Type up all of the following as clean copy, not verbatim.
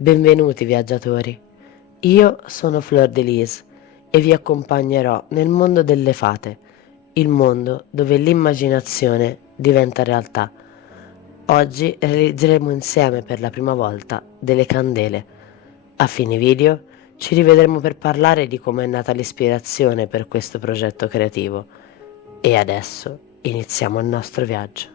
Benvenuti viaggiatori, io sono Fleur de Lis e vi accompagnerò nel mondo delle fate, il mondo dove l'immaginazione diventa realtà. Oggi realizzeremo insieme per la prima volta delle candele. A fine video ci rivedremo per parlare di come è nata l'ispirazione per questo progetto creativo. E adesso iniziamo il nostro viaggio.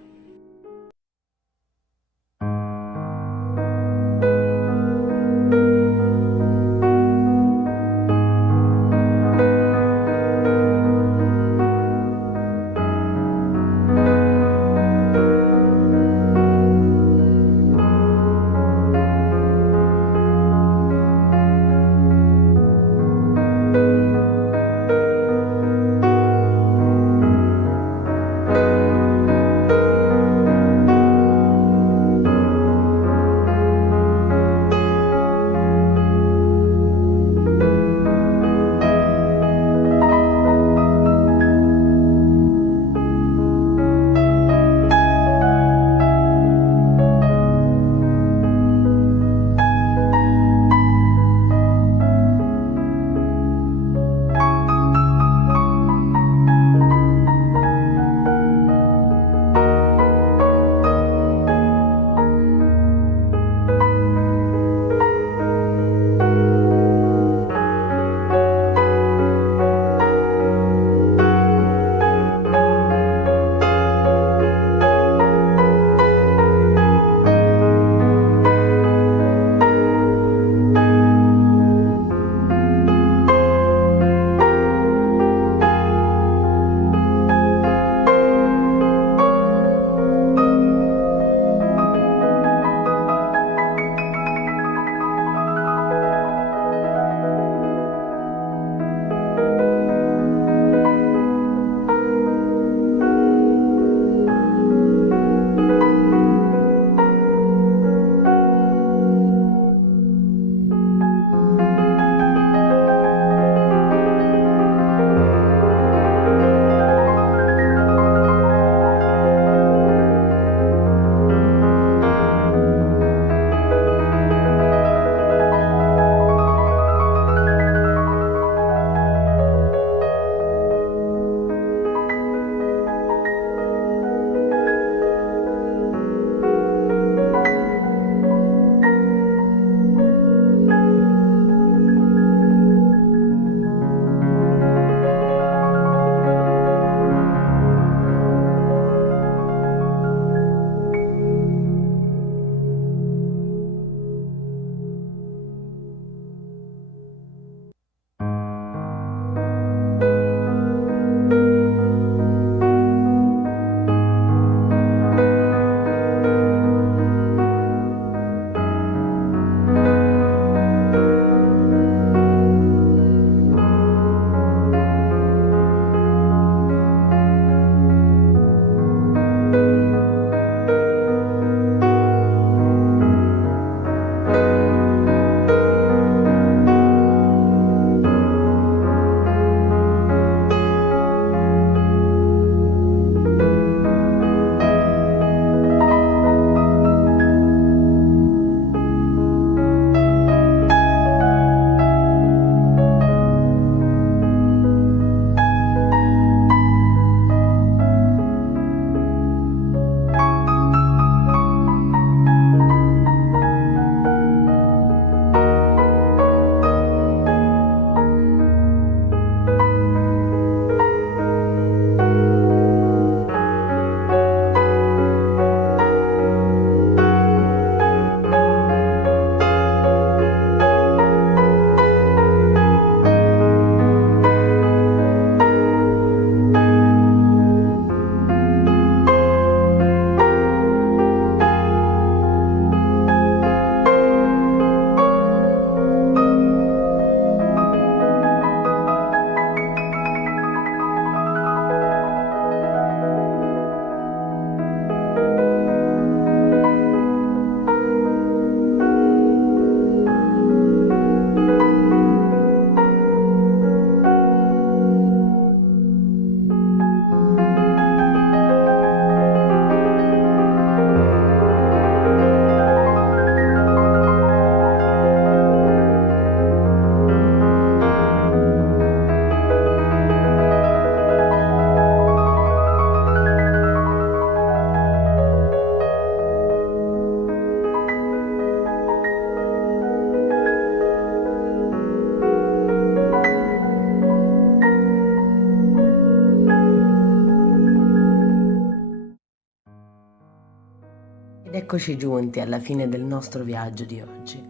eccoci giunti alla fine del nostro viaggio di oggi.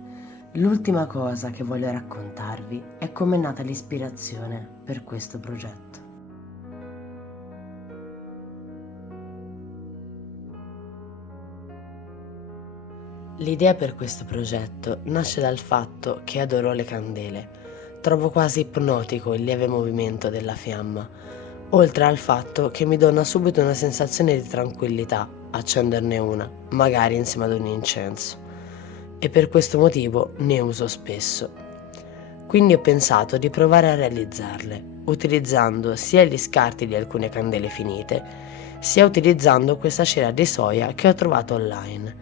L'ultima cosa che voglio raccontarvi è come è nata l'ispirazione per questo progetto. L'idea per questo progetto nasce dal fatto che adoro le candele. Trovo quasi ipnotico il lieve movimento della fiamma, oltre al fatto che mi dona subito una sensazione di tranquillità accenderne una, magari insieme ad un incenso. E per questo motivo ne uso spesso. Quindi ho pensato di provare a realizzarle, utilizzando sia gli scarti di alcune candele finite, sia utilizzando questa cera di soia che ho trovato online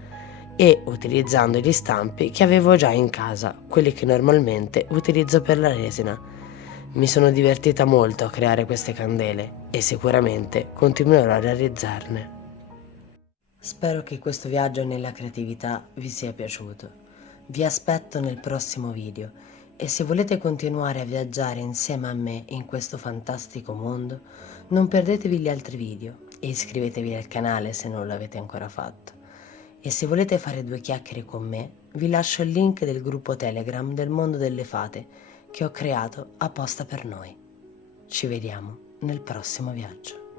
e utilizzando gli stampi che avevo già in casa, quelli che normalmente utilizzo per la resina. Mi sono divertita molto a creare queste candele e sicuramente continuerò a realizzarne. Spero che questo viaggio nella creatività vi sia piaciuto. Vi aspetto nel prossimo video e se volete continuare a viaggiare insieme a me in questo fantastico mondo, non perdetevi gli altri video e iscrivetevi al canale se non l'avete ancora fatto. E se volete fare due chiacchiere con me, vi lascio il link del gruppo Telegram del mondo delle fate che ho creato apposta per noi. Ci vediamo nel prossimo viaggio.